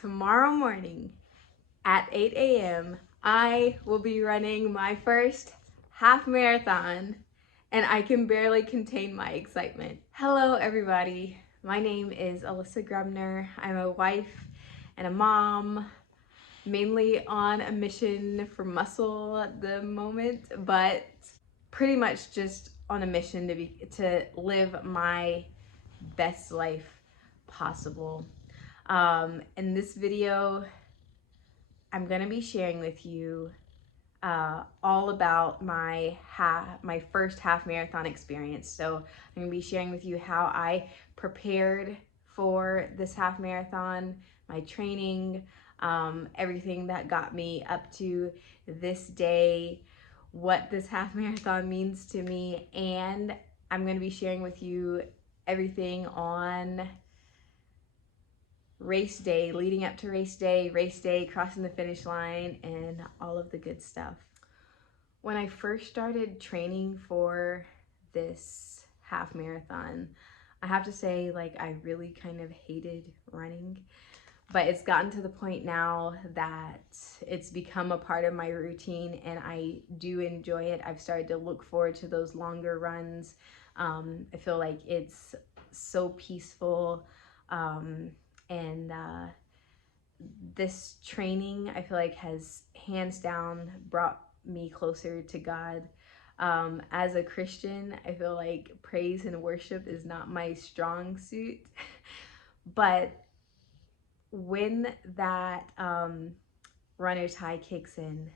tomorrow morning at 8 a.m. I will be running my first half marathon, and I can barely contain my excitement. Hello everybody, my name is Alyssa Grubner. I'm a wife and a mom, mainly on a mission for muscle at the moment, but pretty much just on a mission to live my best life possible. In this video, I'm gonna be sharing with you all about my first half marathon experience. So I'm gonna be sharing with you how I prepared for this half marathon, my training, everything that got me up to this day, what this half marathon means to me, and I'm gonna be sharing with you everything on race day, leading up to race day, crossing the finish line, and all of the good stuff. When I first started training for this half marathon, I have to say, I really kind of hated running, but it's gotten to the point now that it's become a part of my routine and I do enjoy it. I've started to look forward to those longer runs. I feel like it's so peaceful. And this training, I feel like, has hands down brought me closer to God. As a Christian, I feel like praise and worship is not my strong suit, but when that runner's high kicks in,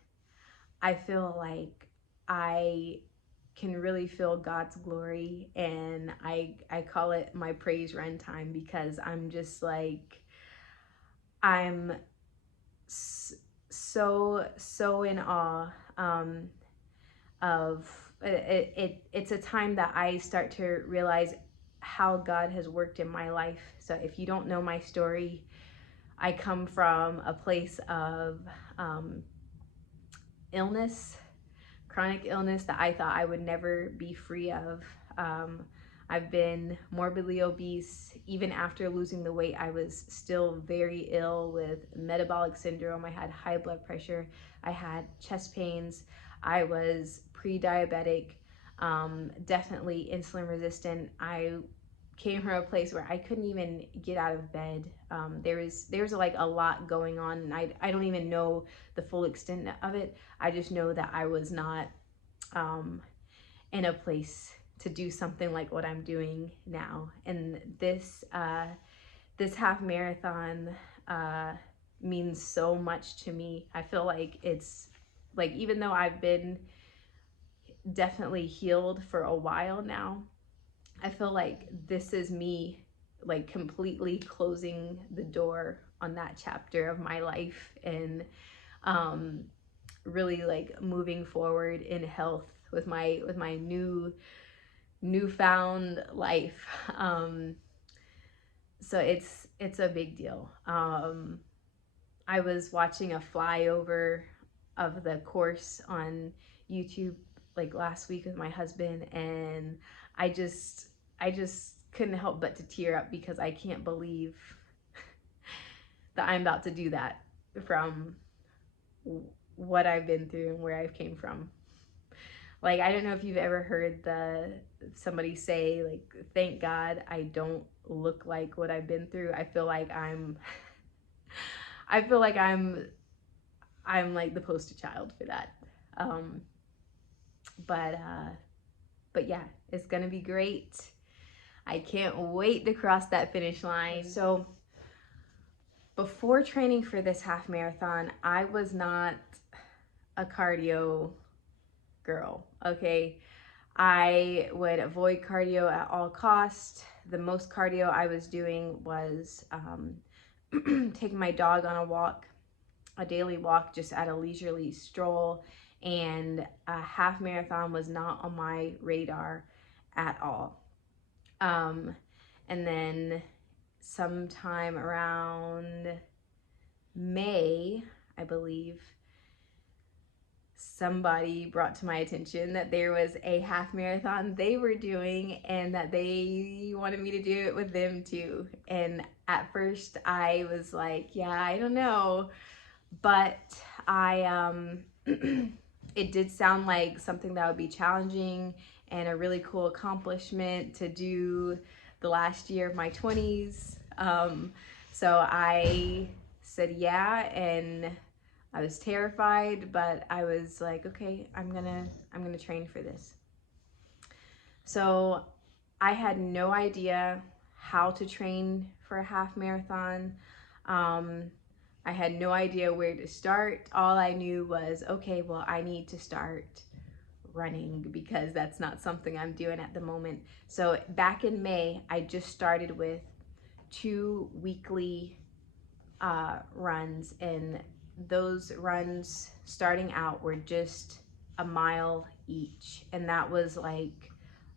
I feel like I can really feel God's glory, and I call it my praise run time, because I'm just like, I'm so in awe of it. It's a time that I start to realize how God has worked in my life. So if you don't know my story, I come from a place of illness, chronic illness that I thought I would never be free of. I've been morbidly obese. Even after losing the weight, I was still very ill with metabolic syndrome. I had high blood pressure. I had chest pains. I was pre-diabetic, definitely insulin resistant. I came from a place where I couldn't even get out of bed. There was like a lot going on, and I don't even know the full extent of it. I just know that I was not in a place to do something like what I'm doing now. And this half marathon means so much to me. I feel like it's like, even though I've been definitely healed for a while now, I feel like this is me like completely closing the door on that chapter of my life, and really like moving forward in health with my newfound life. So it's a big deal. I was watching a flyover of the course on YouTube like last week with my husband, and I just couldn't help but to tear up, because I can't believe that I'm about to do that, from what I've been through and where I've came from. Like, I don't know if you've ever heard somebody say, like, thank God I don't look like what I've been through. I feel like I'm like the poster child for that. But yeah, it's gonna be great. I can't wait to cross that finish line. So before training for this half marathon, I was not a cardio girl, okay? I would avoid cardio at all costs. The most cardio I was doing was taking my dog on a walk, a daily walk, just at a leisurely stroll, and a half marathon was not on my radar at all. And then sometime around May, I believe, somebody brought to my attention that there was a half marathon they were doing and that they wanted me to do it with them too. And at first I was like, yeah, I don't know, but it did sound like something that would be challenging and a really cool accomplishment to do the last year of my 20s. So I said yeah, and I was terrified, but I was like, okay, I'm gonna train for this. So I had no idea how to train for a half marathon. I had no idea where to start. All I knew was, okay, well, I need to start running because that's not something I'm doing at the moment. So back in May, I just started with 2 weekly runs, and those runs starting out were just a mile each, and that was like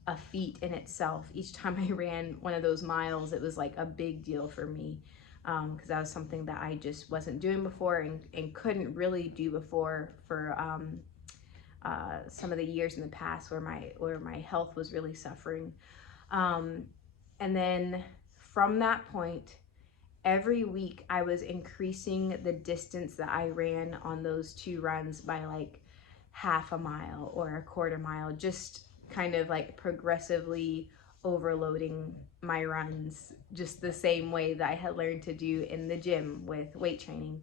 a feat in itself. Each time I ran one of those miles, it was like a big deal for me, because that was something that I just wasn't doing before and couldn't really do before for some of the years in the past where my health was really suffering. And then from that point, every week I was increasing the distance that I ran on those 2 runs by like half a mile or a quarter mile, just kind of like progressively overloading my runs, just the same way that I had learned to do in the gym with weight training.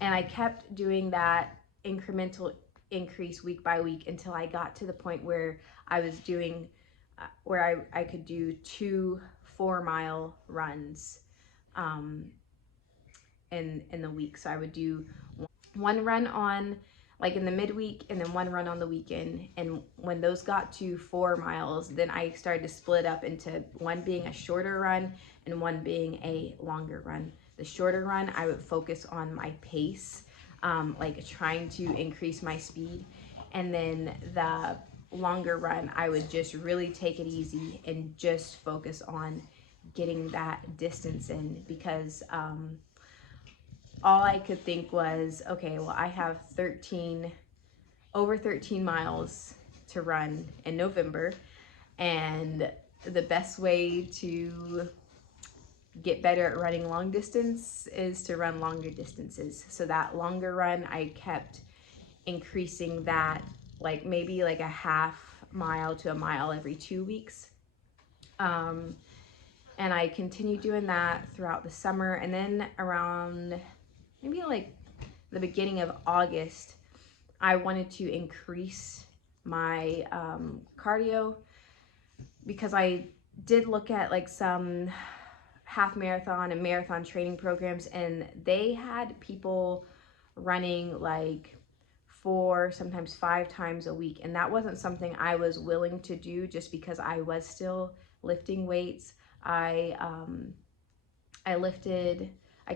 And I kept doing that incremental increase week by week until I got to the point where I was doing where I could do 2 4-mile runs in the week. So I would do one run on like in the midweek and then one run on the weekend. And when those got to 4 miles, then I started to split up into one being a shorter run and one being a longer run. The shorter run, I would focus on my pace, like trying to increase my speed. And then the longer run, I would just really take it easy and just focus on getting that distance in, because all I could think was, okay, well, I have over 13 miles to run in November, and the best way to get better at running long distance is to run longer distances. So that longer run, I kept increasing that, like maybe like a half mile to a mile every 2 weeks. And I continued doing that throughout the summer. And then around maybe like the beginning of August, I wanted to increase my cardio, because I did look at like some half marathon and marathon training programs, and they had people running like 4, sometimes 5 times a week. And that wasn't something I was willing to do, just because I was still lifting weights. I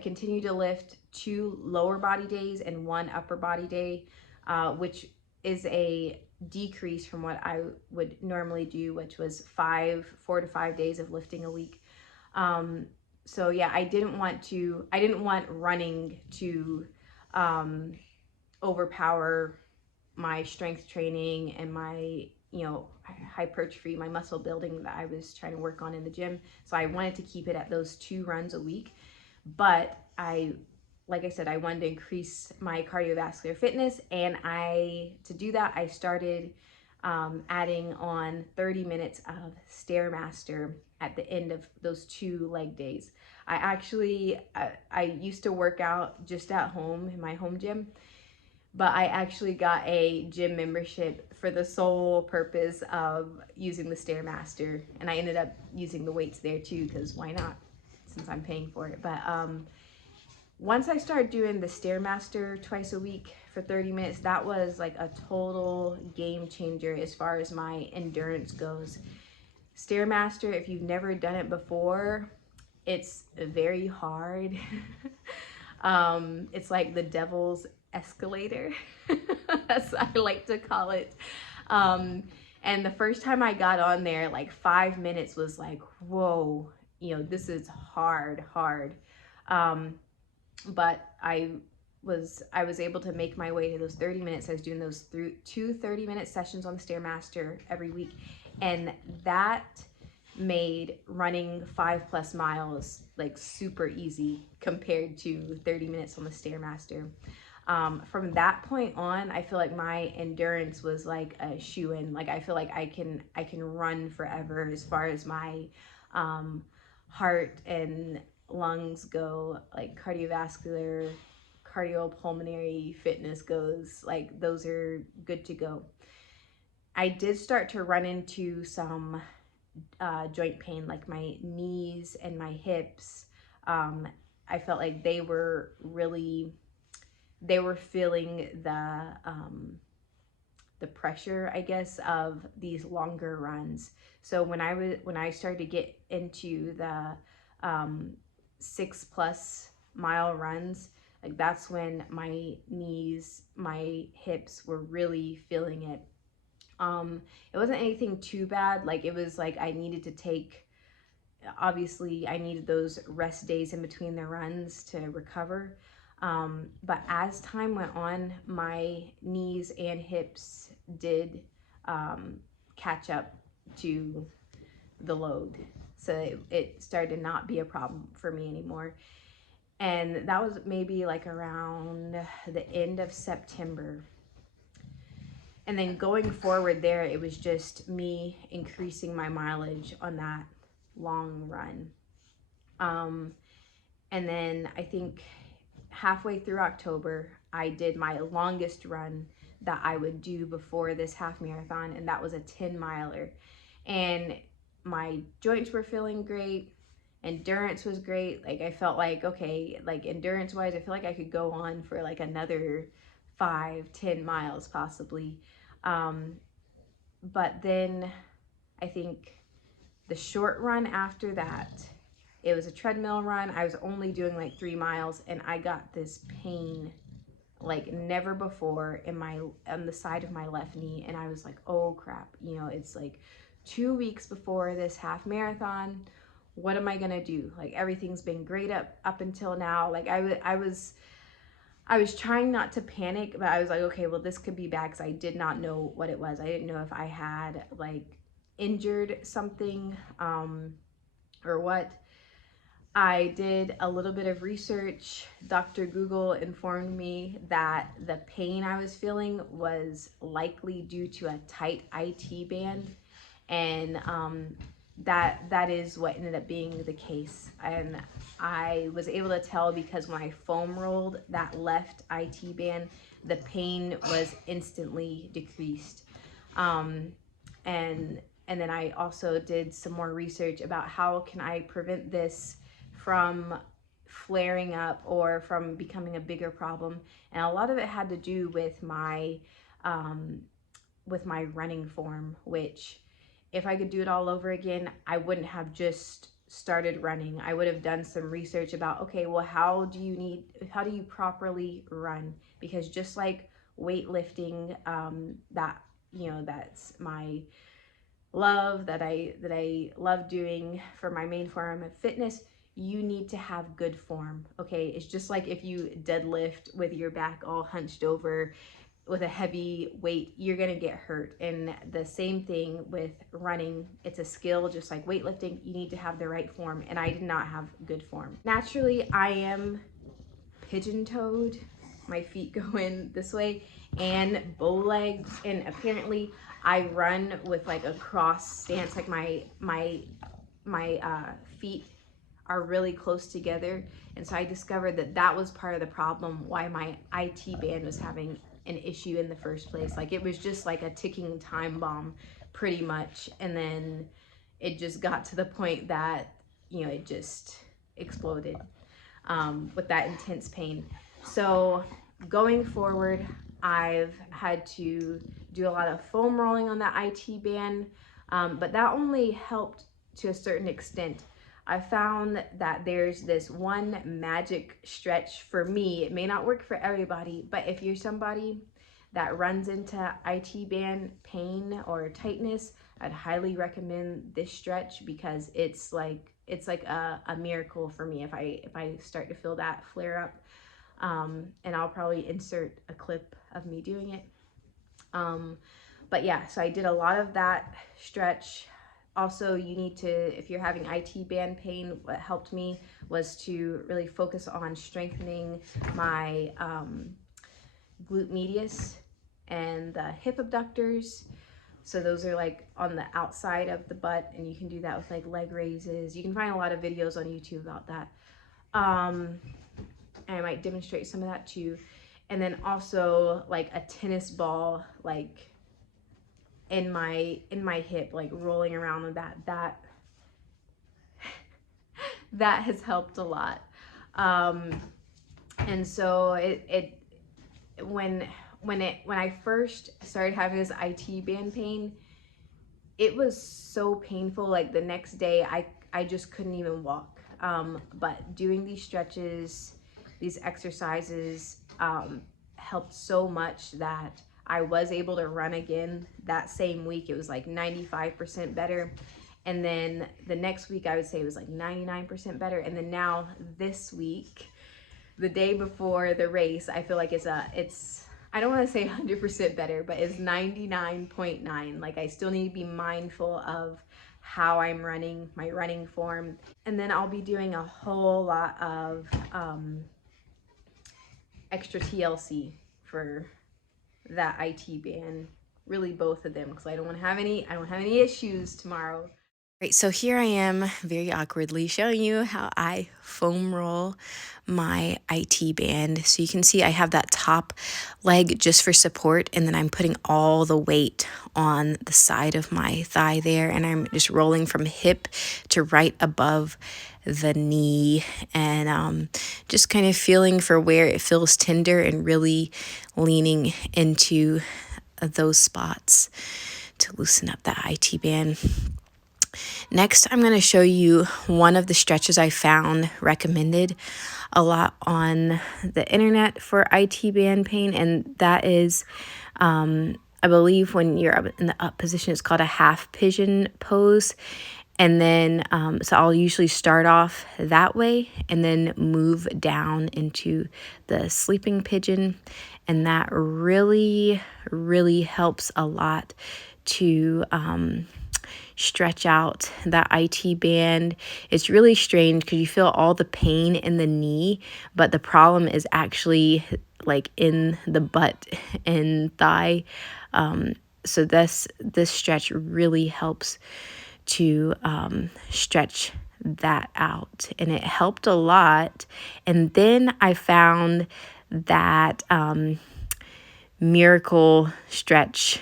continued to lift 2 lower body days and 1 upper body day, which is a decrease from what I would normally do, which was 4 to 5 days of lifting a week. So yeah, I didn't want running to overpower my strength training and my, hypertrophy, my muscle building that I was trying to work on in the gym. So I wanted to keep it at those 2 runs a week. But like I said, I wanted to increase my cardiovascular fitness, and to do that, I started adding on 30 minutes of Stairmaster at the end of those 2 leg days. I used to work out just at home in my home gym, but I actually got a gym membership for the sole purpose of using the Stairmaster, and I ended up using the weights there too, because why not, since I'm paying for it. But once I started doing the Stairmaster twice a week for 30 minutes, that was like a total game changer as far as my endurance goes. Stairmaster, if you've never done it before, it's very hard. It's like the devil's escalator. That's what I like to call it. And the first time I got on there, like 5 minutes was like, whoa, this is hard. But I I was able to make my way to those 30 minutes. I was doing those through 2 30-minute sessions on the Stairmaster every week, and that made running 5+ miles like super easy compared to 30 minutes on the Stairmaster. From that point on, I feel like my endurance was like a shoo-in. Like I feel like I can run forever as far as my heart and lungs go, like cardiovascular, cardiopulmonary fitness goes, like those are good to go. I did start to run into some joint pain, like my knees and my hips. I felt like they were feeling the pressure, I guess, of these longer runs. So when I started to get into the 6+ mile runs, like that's when my knees, my hips were really feeling it. It wasn't anything too bad. Like it was like I needed to take, obviously I needed those rest days in between the runs to recover. But as time went on, my knees and hips did catch up to the load. So it started to not be a problem for me anymore. And that was maybe like around the end of September. And then going forward there, it was just me increasing my mileage on that long run. And then I think halfway through October, I did my longest run that I would do before this half marathon, and that was a 10-miler. And my joints were feeling great. Endurance was great. Like I felt like, okay, like endurance wise, I feel like I could go on for like another 5-10 miles possibly. But then I think the short run after that, it was a treadmill run. I was only doing like 3 miles, and I got this pain like never before on the side of my left knee. And I was like, oh crap, you know, it's like 2 weeks before this half marathon. What am I gonna do? Like everything's been great up until now. Like I was trying not to panic, but I was like, okay, well this could be bad, because I did not know what it was. I didn't know if I had like injured something or what. I did a little bit of research. Dr. Google informed me that the pain I was feeling was likely due to a tight IT band, and that is what ended up being the case. And I was able to tell because when I foam rolled that left IT band, the pain was instantly decreased. And then I also did some more research about how can I prevent this from flaring up or from becoming a bigger problem. And a lot of it had to do with my running form, which if I could do it all over again, I wouldn't have just started running. I would have done some research about, okay, well, how do you properly run? Because just like weightlifting, that, you know, that's my love, that I love doing for my main form of fitness, you need to have good form, okay? It's just like if you deadlift with your back all hunched over with a heavy weight, you're gonna get hurt. And the same thing with running. It's a skill, just like weightlifting. You need to have the right form, and I did not have good form. Naturally, I am pigeon-toed. My feet go in this way, and bow legs, and apparently I run with like a cross stance, like my feet are really close together. And so I discovered that was part of the problem why my IT band was having an issue in the first place. Like it was just like a ticking time bomb pretty much, and then it just got to the point that, you know, it just exploded with that intense pain. So going forward, I've had to do a lot of foam rolling on that IT band, but that only helped to a certain extent. I found that there's this one magic stretch for me. It may not work for everybody, but if you're somebody that runs into IT band pain or tightness, I'd highly recommend this stretch, because it's like a miracle for me if I start to feel that flare up. And I'll probably insert a clip of me doing it. But yeah, so I did a lot of that stretch. Also, you need to, if you're having IT band pain, what helped me was to really focus on strengthening my glute medius and the hip abductors. So those are like on the outside of the butt, and you can do that with like leg raises. You can find a lot of videos on YouTube about that. And I might demonstrate some of that too. And then also like a tennis ball, like in my hip, like rolling around with that that has helped a lot. And so when I first started having this IT band pain, it was so painful. Like the next day I just couldn't even walk. But doing these stretches, these exercises, helped so much that I was able to run again that same week. It was like 95% better. And then the next week I would say it was like 99% better. And then now this week, the day before the race, I feel like it's I don't want to say 100% better, but it's 99.9. Like I still need to be mindful of how I'm running, my running form. And then I'll be doing a whole lot of extra TLC for that IT band, really both of them, because I don't have any issues tomorrow. Right, so here I am very awkwardly showing you how I foam roll my IT band. So you can see I have that top leg just for support, and then I'm putting all the weight on the side of my thigh there, and I'm just rolling from hip to right above the knee, and just kind of feeling for where it feels tender and really leaning into those spots to loosen up that IT band. Next, I'm going to show you one of the stretches I found recommended a lot on the internet for IT band pain, and that is, I believe when you're up in the up position, it's called a half pigeon pose. And then, so I'll usually start off that way and then move down into the sleeping pigeon. And that really, really helps a lot to stretch out that IT band. It's really strange because you feel all the pain in the knee, but the problem is actually like in the butt and thigh. So this stretch really helps to stretch that out, and it helped a lot. And then I found that miracle stretch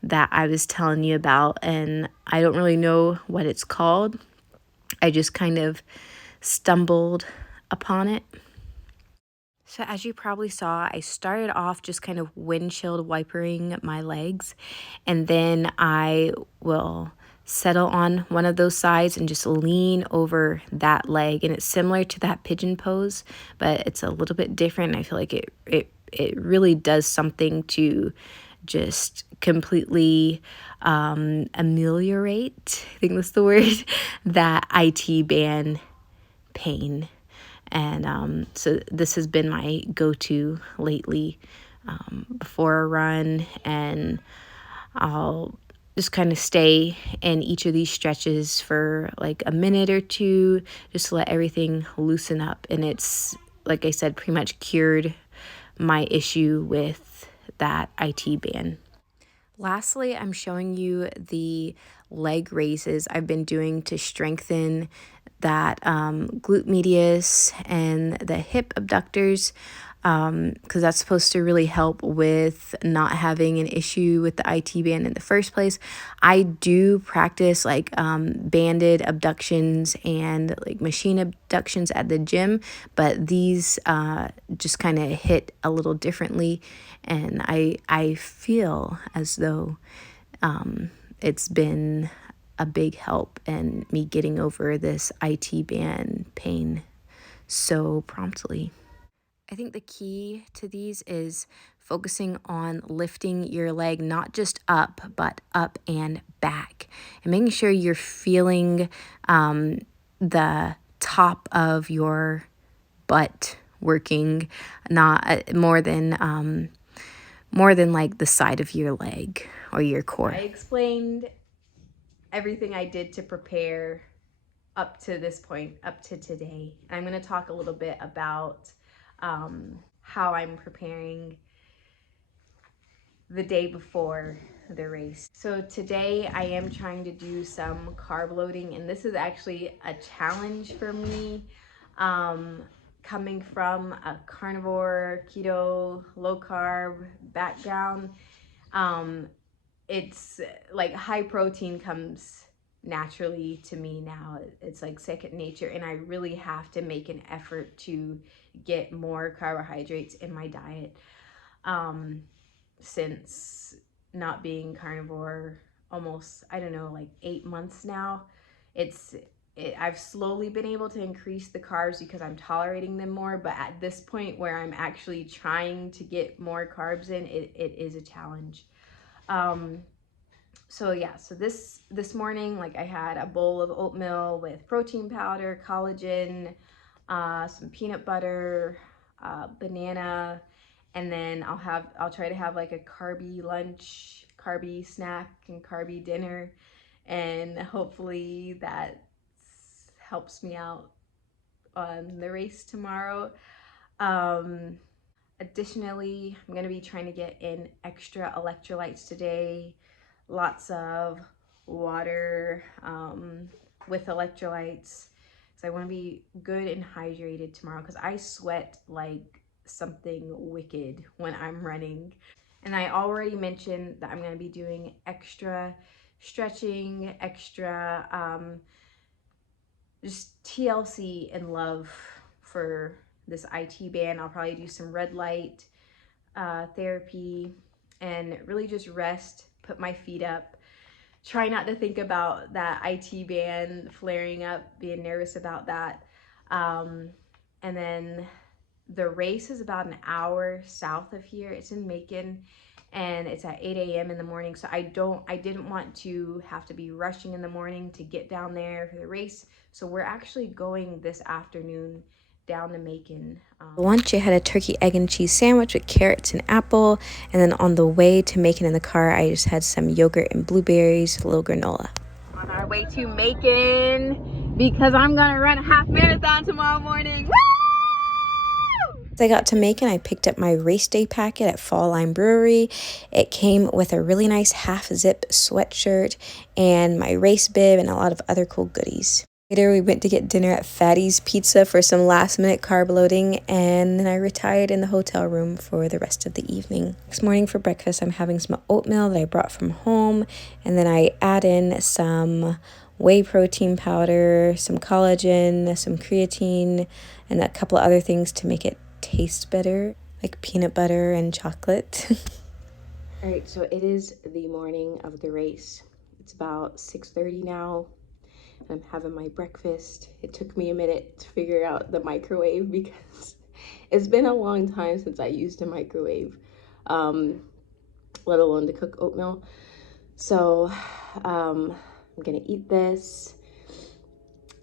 that I was telling you about, and I don't really know what it's called. I just kind of stumbled upon it. So as you probably saw, I started off just kind of windshield wipering my legs, and then I will settle on one of those sides and just lean over that leg. And it's similar to that pigeon pose, but it's a little bit different. I feel like it really does something to just completely ameliorate, I think that's the word, that IT band pain. And so this has been my go-to lately before a run, and I'll just kind of stay in each of these stretches for like a minute or two just to let everything loosen up. And it's, like I said, pretty much cured my issue with that IT band. Lastly, I'm showing you the leg raises I've been doing to strengthen that glute medius and the hip abductors, because that's supposed to really help with not having an issue with the IT band in the first place. I do practice like banded abductions and like machine abductions at the gym, but these just kind of hit a little differently, and I feel as though it's been a big help in me getting over this IT band pain so promptly. I think the key to these is focusing on lifting your leg not just up, but up and back, and making sure you're feeling the top of your butt working, not more than like the side of your leg or your core. I explained everything I did to prepare up to this point, up to today. I'm going to talk a little bit about how I'm preparing the day before the race. So today I am trying to do some carb loading, and this is actually a challenge for me. Coming from a carnivore, keto, low carb background, it's like high protein comes naturally to me now. It's like second nature, and I really have to make an effort to get more carbohydrates in my diet. Since not being carnivore almost, I don't know, like 8 months now, I've slowly been able to increase the carbs because I'm tolerating them more, but at this point where I'm actually trying to get more carbs in, it is a challenge. So yeah, so this morning, like, I had a bowl of oatmeal with protein powder, collagen, some peanut butter, banana, and then I'll try to have like a carby lunch, carby snack, and carby dinner, and hopefully that helps me out on the race tomorrow. Additionally, I'm going to be trying to get in extra electrolytes today. Lots of water with electrolytes. So I want to be good and hydrated tomorrow because I sweat like something wicked when I'm running. And I already mentioned that I'm going to be doing extra stretching, extra just TLC and love for this IT band. I'll probably do some red light therapy and really just rest, put my feet up, try not to think about that IT band flaring up, being nervous about that. And then the race is about an hour south of here. It's in Macon, and it's at 8 a.m. in the morning. So I didn't want to have to be rushing in the morning to get down there for the race. So we're actually going this afternoon down to Macon. For lunch, I had a turkey, egg, and cheese sandwich with carrots and apple. And then on the way to Macon in the car, I just had some yogurt and blueberries, a little granola. On our way to Macon, because I'm gonna run a half marathon tomorrow morning. Woo! As I got to Macon, I picked up my race day packet at Fall Line Brewery. It came with a really nice half zip sweatshirt and my race bib and a lot of other cool goodies. Later, we went to get dinner at Fatty's Pizza for some last-minute carb loading, and then I retired in the hotel room for the rest of the evening. Next morning for breakfast, I'm having some oatmeal that I brought from home, and then I add in some whey protein powder, some collagen, some creatine, and a couple of other things to make it taste better, like peanut butter and chocolate. All right, so it is the morning of the race. It's about 6:30 now. I'm having my breakfast. It took me a minute to figure out the microwave because it's been a long time since I used a microwave, let alone to cook oatmeal. So I'm gonna eat this.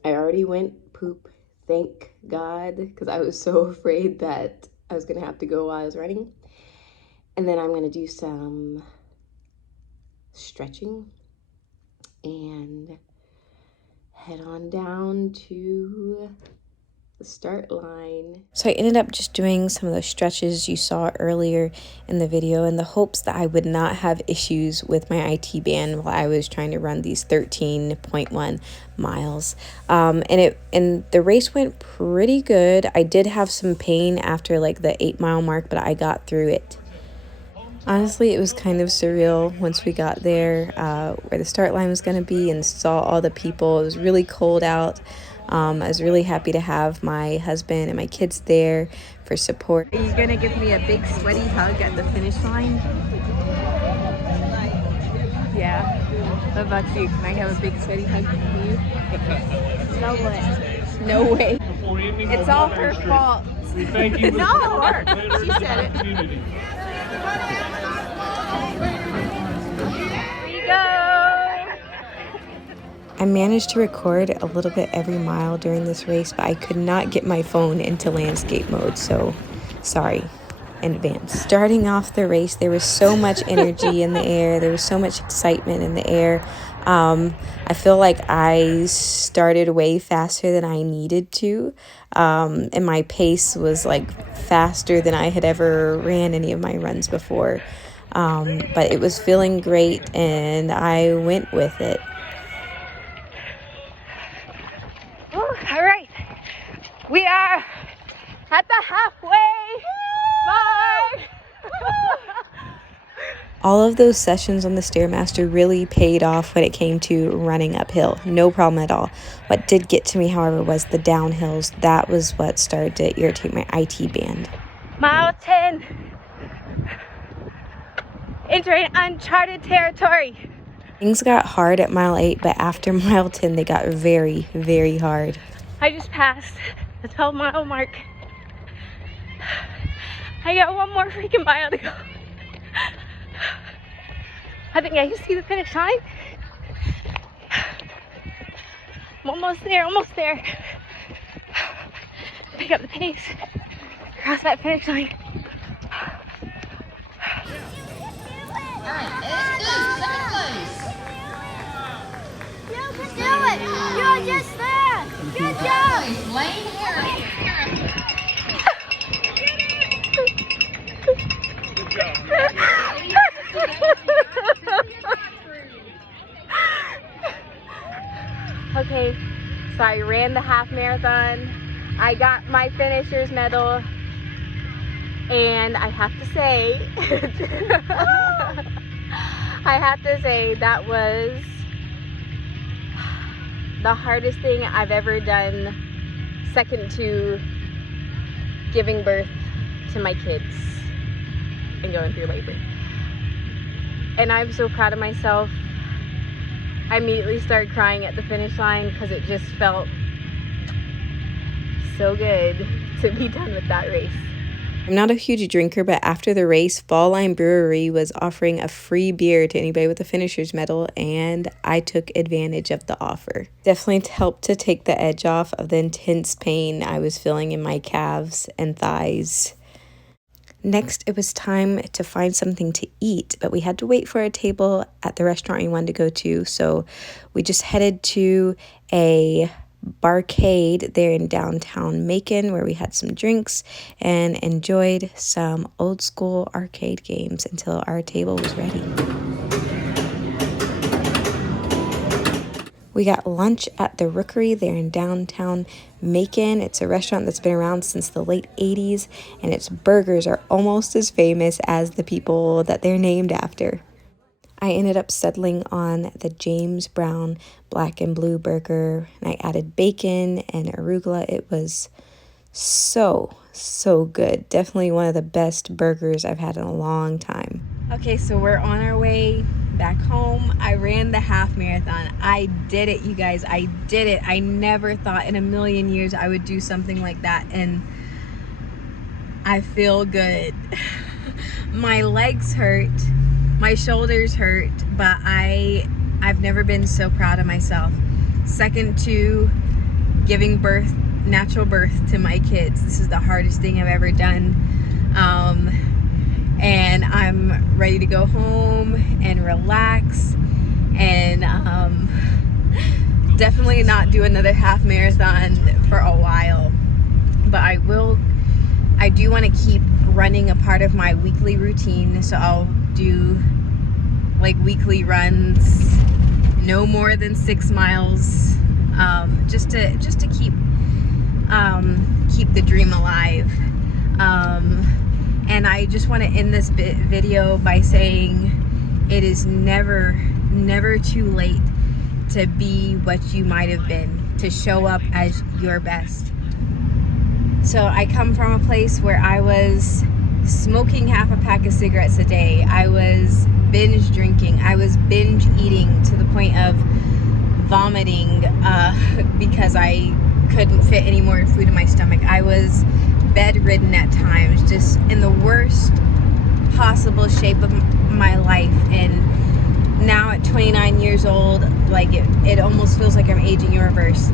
I already went poop, thank God, because I was so afraid that I was gonna have to go while I was running. And then I'm gonna do some stretching and head on down to the start line. So I ended up just doing some of the stretches you saw earlier in the video in the hopes that I would not have issues with my IT band while I was trying to run these 13.1 miles. And the race went pretty good. I did have some pain after like the 8-mile mark, but I got through it. Honestly, it was kind of surreal once we got there, where the start line was going to be, and saw all the people. It was really cold out. I was really happy to have my husband and my kids there for support. Are you going to give me a big sweaty hug at the finish line? Yeah. What about you? Can I have a big sweaty hug from you? No way. No way. It's all her fault. Thank you. No, her. She said it. Here we go. I managed to record a little bit every mile during this race, but I could not get my phone into landscape mode, so sorry in advance. Starting off the race, there was so much energy in the air. There was so much excitement in the air. I feel like I started way faster than I needed to, and my pace was like faster than I had ever ran any of my runs before. But it was feeling great, and I went with it. All right, we are at the halfway mark. All of those sessions on the Stairmaster really paid off when it came to running uphill. No problem at all. What did get to me, however, was the downhills. That was what started to irritate my IT band. Mile 10. Entering uncharted territory. Things got hard at mile 8, but after mile 10, they got very, very hard. I just passed the 12-mile mark. I got one more freaking mile to go. I think I can see the finish line. I'm almost there, almost there. Pick up the pace, cross that finish line. All right, it's good. Second place. You can do it. You're just there. Good job. Place, Lane Harris. Okay, so I ran the half marathon. I got my finisher's medal, and I have to say, that was the hardest thing I've ever done, second to giving birth to my kids and going through labor. And I'm so proud of myself. I immediately started crying at the finish line because it just felt so good to be done with that race. I'm not a huge drinker, but after the race, Fall Line Brewery was offering a free beer to anybody with a finisher's medal, and I took advantage of the offer. Definitely helped to take the edge off of the intense pain I was feeling in my calves and thighs. Next, it was time to find something to eat, but we had to wait for a table at the restaurant we wanted to go to, so we just headed to a barcade there in downtown Macon where we had some drinks and enjoyed some old school arcade games until our table was ready. We got lunch at the Rookery there in downtown Macon. It's a restaurant that's been around since the late 80s, and its burgers are almost as famous as the people that they're named after. I ended up settling on the James Brown black and blue burger, and I added bacon and arugula. It was so good. Definitely one of the best burgers I've had in a long time. Okay, so we're on our way back home. I ran the half marathon. I did it, you guys. I did it. I never thought in a million years I would do something like that, and I feel good. My legs hurt, my shoulders hurt, but I've never been so proud of myself. Second to giving birth, natural birth to my kids. This is the hardest thing I've ever done. And I'm ready to go home and relax and definitely not do another half marathon for a while, but I do want to keep running a part of my weekly routine, so I'll do like weekly runs, no more than 6 miles, just to keep the dream alive. And I just want to end this video by saying it is never too late to be what you might have been, to show up as your best. So I come from a place where I was smoking half a pack of cigarettes a day. I was binge drinking. I was binge eating to the point of vomiting because I couldn't fit any more food in my stomach. I was bedridden at times, just in the worst possible shape of my life, and now at 29 years old, like it almost feels like I'm aging in reverse.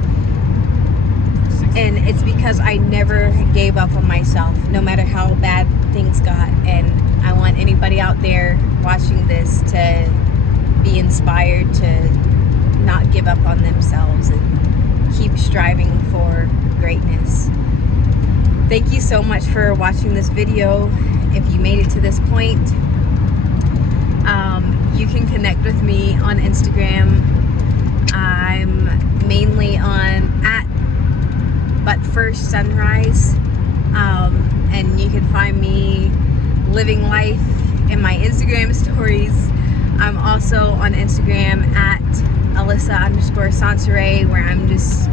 And it's because I never gave up on myself, no matter how bad things got. And I want anybody out there watching this to be inspired to not give up on themselves and keep striving for greatness. Thank you so much for watching this video. If you made it to this point, you can connect with me on Instagram. I'm mainly on @ButFirstSunrise, and you can find me living life in my Instagram stories. I'm also on Instagram @Alyssa_Sansare, where I'm just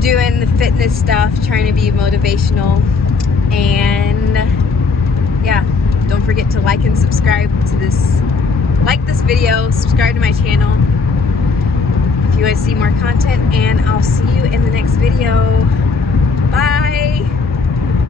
doing the fitness stuff, trying to be motivational. And yeah, don't forget to like and subscribe to this. Like this video, subscribe to my channel if you want to see more content, and I'll see you in the next video. Bye!